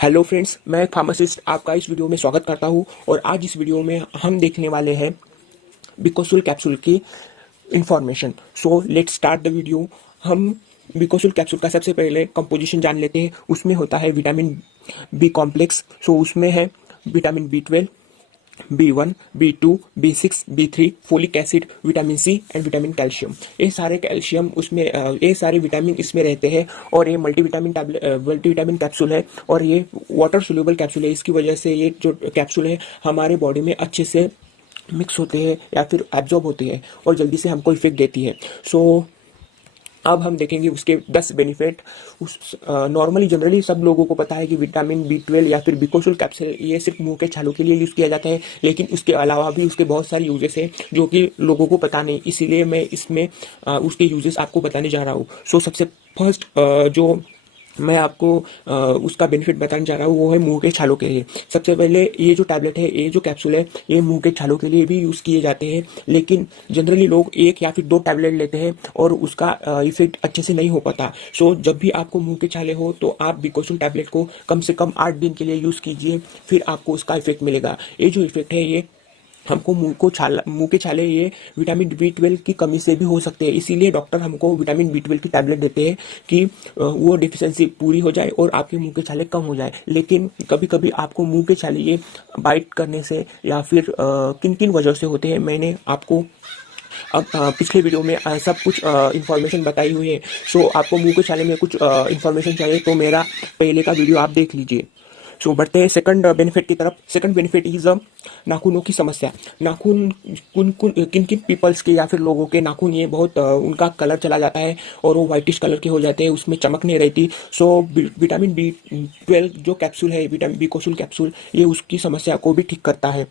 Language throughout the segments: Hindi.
हेलो फ्रेंड्स, मैं एक फार्मासिस्ट आपका इस वीडियो में स्वागत करता हूं और आज इस वीडियो में हम देखने वाले हैं बिकोसुल कैप्सूल की information. So let's start the video. हम बिकोसुल कैप्सूल का सबसे पहले कंपोजिशन जान लेते हैं। उसमें होता है विटामिन बी कॉम्प्लेक्स। सो उसमें है vitamin B12, B1, B2, B6, B3, folic acid, vitamin C and vitamin calcium. ये सारे कैल्शियम उसमें ये सारे विटामिन इसमें रहते हैं और ये मल्टीविटामिन कैप्सूल है और ये वाटर सोल्यूबल कैप्सूल है। इसकी वजह से ये जो कैप्सूल है हमारे बॉडी में अच्छे से मिक्स होते हैं या फिर एब्जॉर्ब होती है और जल्दी से हमको इफेक्ट देती है। सो अब हम देखेंगे उसके 10 बेनिफिट। उस नॉर्मली जनरली सब लोगों को पता है कि विटामिन B12 या फिर बिकोसुल कैप्सूल ये सिर्फ मुंह के छालों के लिए यूज़ किया जाता है, लेकिन उसके अलावा भी उसके बहुत सारे यूजेस हैं जो कि लोगों को पता नहीं। इसीलिए मैं इसमें उसके यूजेस आपको बताने जा रहा हूँ। सो सबसे फर्स्ट जो मैं आपको उसका बेनिफिट बताने जा रहा हूँ वो है मुंह के छालों के लिए। सबसे पहले ये जो टैबलेट है, ये जो कैप्सूल है, ये मुंह के छालों के लिए भी यूज़ किए जाते हैं, लेकिन जनरली लोग एक या फिर दो टैबलेट लेते हैं और उसका इफेक्ट अच्छे से नहीं हो पाता। सो जब भी आपको मुंह के छाले हो तो आप बिकोसुल टैबलेट को कम से कम 8 दिन के लिए यूज़ कीजिए, फिर आपको उसका इफेक्ट मिलेगा। ये जो इफेक्ट है ये हमको मुंह के छाले ये विटामिन B12 की कमी से भी हो सकते हैं। इसीलिए डॉक्टर हमको विटामिन B12 की टैबलेट देते हैं कि वो डिफिशियंसी पूरी हो जाए और आपके मुंह के छाले कम हो जाए। लेकिन कभी कभी आपको मुंह के छाले ये बाइट करने से या फिर किन किन वजह से होते हैं मैंने आपको अब पिछले वीडियो में सब कुछ इन्फॉर्मेशन बताई हुई है। सो आपको मुंह के छाले में कुछ इन्फॉर्मेशन चाहिए तो मेरा पहले का वीडियो आप देख लीजिए। सो बढ़ते हैं सेकंड बेनिफिट की तरफ। सेकंड बेनिफिट इज नाखूनों की समस्या। नाखून किन किन पीपल्स के या फिर लोगों के नाखून ये बहुत उनका कलर चला जाता है और वो वाइटिश कलर के हो जाते हैं, उसमें चमक नहीं रहती। सो विटामिन B12 जो कैप्सूल है, विटामिन बिकोसुल कैप्सूल, ये उसकी समस्या को भी ठीक करता है।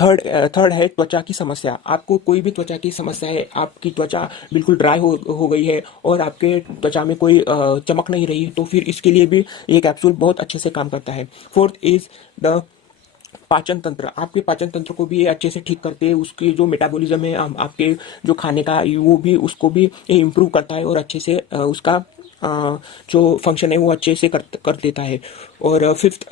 थर्ड है त्वचा की समस्या। आपको कोई भी त्वचा की समस्या है, आपकी त्वचा बिल्कुल ड्राई हो गई है और आपके त्वचा में कोई चमक नहीं रही, तो फिर इसके लिए भी ये कैप्सूल बहुत अच्छे से काम करता है। फोर्थ इज द पाचन तंत्र। आपके पाचन तंत्र को भी ये अच्छे से ठीक करते हैं। उसकी जो मेटाबॉलिज्म है, आपके जो खाने का वो भी उसको भी ये इम्प्रूव करता है और अच्छे से उसका जो फंक्शन है वो अच्छे से कर देता है। और फिफ्थ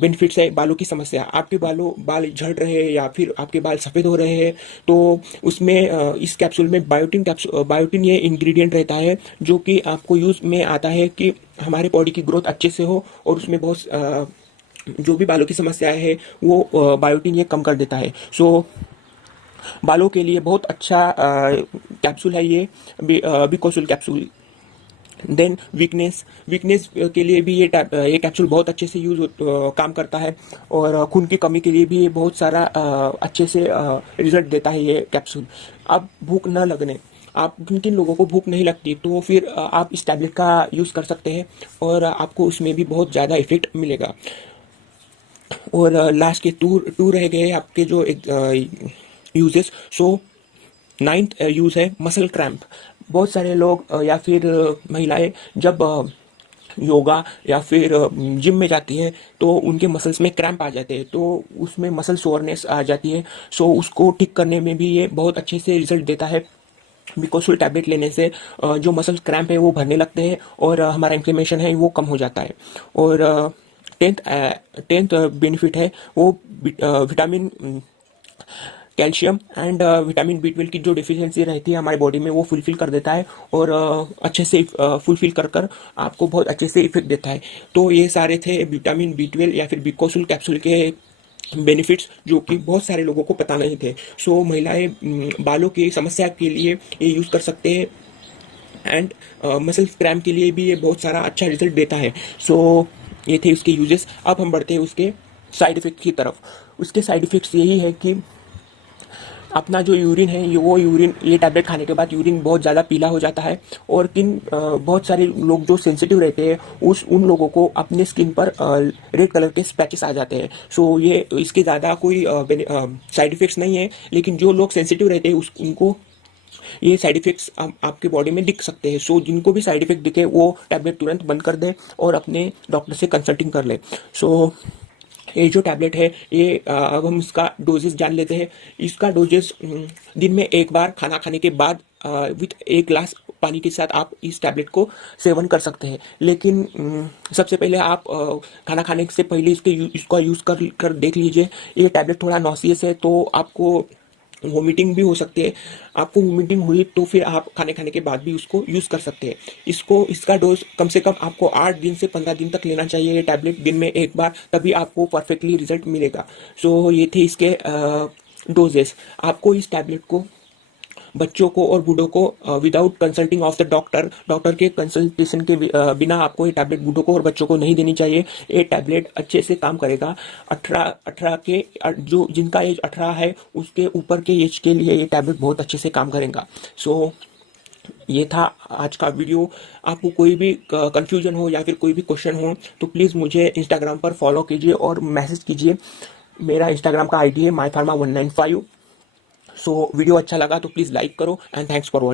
बेनिफिट्स है बालों की समस्या। आपके बाल झड़ रहे हैं या फिर आपके बाल सफ़ेद हो रहे हैं तो उसमें इस कैप्सूल में बायोटिन ये इंग्रेडिएंट रहता है जो कि आपको यूज़ में आता है कि हमारे बॉडी की ग्रोथ अच्छे से हो और उसमें बहुत जो भी बालों की समस्याएं है वो बायोटिन ये कम कर देता है। सो बालों के लिए बहुत अच्छा कैप्सूल है ये बिकोसुल कैप्सूल। देन वीकनेस के लिए भी ये कैप्सूल बहुत अच्छे से काम करता है और खून की कमी के लिए भी ये बहुत सारा अच्छे से रिजल्ट देता है ये कैप्सूल। अब भूख न लगने, आप किन किन लोगों को भूख नहीं लगती तो फिर आप इस टैबलेट का यूज़ कर सकते हैं और आपको उसमें भी बहुत ज़्यादा इफेक्ट मिलेगा। और लास्ट के टू रह गए आपके जो यूजेस। सो नाइन्थ यूज है मसल क्रैम्प। बहुत सारे लोग या फिर महिलाएं जब योगा या फिर जिम में जाती है तो उनके मसल्स में क्रैम्प आ जाते हैं, तो उसमें मसल सोरनेस आ जाती है। सो उसको ठीक करने में भी ये बहुत अच्छे से रिजल्ट देता है। बिकोसुल टैबलेट लेने से जो मसल क्रैम्प है वो भरने लगते हैं और हमारा इन्फ्लेमेशन है वो कम हो जाता है। और टेंथ बेनिफिट है वो vitamin calcium and vitamin B12 की जो डिफिशियंसी रहती है हमारी बॉडी में वो फुलफिल कर देता है और अच्छे से फुलफिल कर आपको बहुत अच्छे से इफेक्ट देता है। तो ये सारे थे विटामिन B12 या फिर बिकोसुल कैप्सूल के बेनिफिट्स जो कि बहुत सारे लोगों को पता नहीं थे। सो महिलाएं बालों की समस्या के लिए ये यूज़ कर सकते हैं एंड मसल क्रैम्प के लिए भी ये बहुत सारा अच्छा रिजल्ट देता है। सो ये थे उसके यूजेस। अब हम बढ़ते हैं उसके साइड इफेक्ट की तरफ। उसके साइड इफेक्ट्स यही है कि अपना जो यूरिन है ये टैबलेट खाने के बाद यूरिन बहुत ज़्यादा पीला हो जाता है और बहुत सारे लोग जो सेंसिटिव रहते हैं उन लोगों को अपने स्किन पर रेड कलर के स्पैचेस आ जाते हैं। सो ये इसके ज़्यादा कोई साइड इफेक्ट्स नहीं है, लेकिन जो लोग सेंसिटिव रहते हैं उनको ये साइड इफेक्ट्स आपके बॉडी में दिख सकते हैं। सो जिनको भी साइड इफेक्ट दिखे वो टैबलेट तुरंत बंद कर दें और अपने डॉक्टर से कंसल्टिंग कर ले। सो ये जो टैबलेट है ये अब हम इसका डोजेस जान लेते हैं। इसका डोजेस दिन में एक बार खाना खाने के बाद विथ 1 ग्लास पानी के साथ आप इस टैबलेट को सेवन कर सकते हैं। लेकिन सबसे पहले आप खाना खाने से पहले इसका यूज़ कर देख लीजिए। ये टैबलेट थोड़ा नॉसियस है, तो आपको वोमिटिंग भी हो सकती है। आपको वोमिटिंग हुई तो फिर आप खाने के बाद भी उसको यूज़ कर सकते हैं। इसका डोज कम से कम आपको 8 दिन से 15 दिन तक लेना चाहिए, ये टैबलेट दिन में एक बार, तभी आपको परफेक्टली रिजल्ट मिलेगा। सो ये थे इसके डोजेस। आपको इस टैबलेट को बच्चों को और बूढ़ों को without consulting of the doctor के कंसल्टेशन के बिना आपको ये टैबलेट बूढ़ों को और बच्चों को नहीं देनी चाहिए। ये टैबलेट अच्छे से काम करेगा। 18 के जो जिनका एज 18 है उसके ऊपर के एज के लिए ये टैबलेट बहुत अच्छे से काम करेगा। सो ये था आज का वीडियो। आपको कोई भी कंफ्यूजन हो या फिर कोई भी क्वेश्चन हो तो प्लीज़ मुझे इंस्टाग्राम पर फॉलो कीजिए और मैसेज कीजिए। मेरा इंस्टाग्राम का आईडी है mypharma195। सो वीडियो अच्छा लगा तो प्लीज़ लाइक करो एंड थैंक्स फॉर वॉचिंग।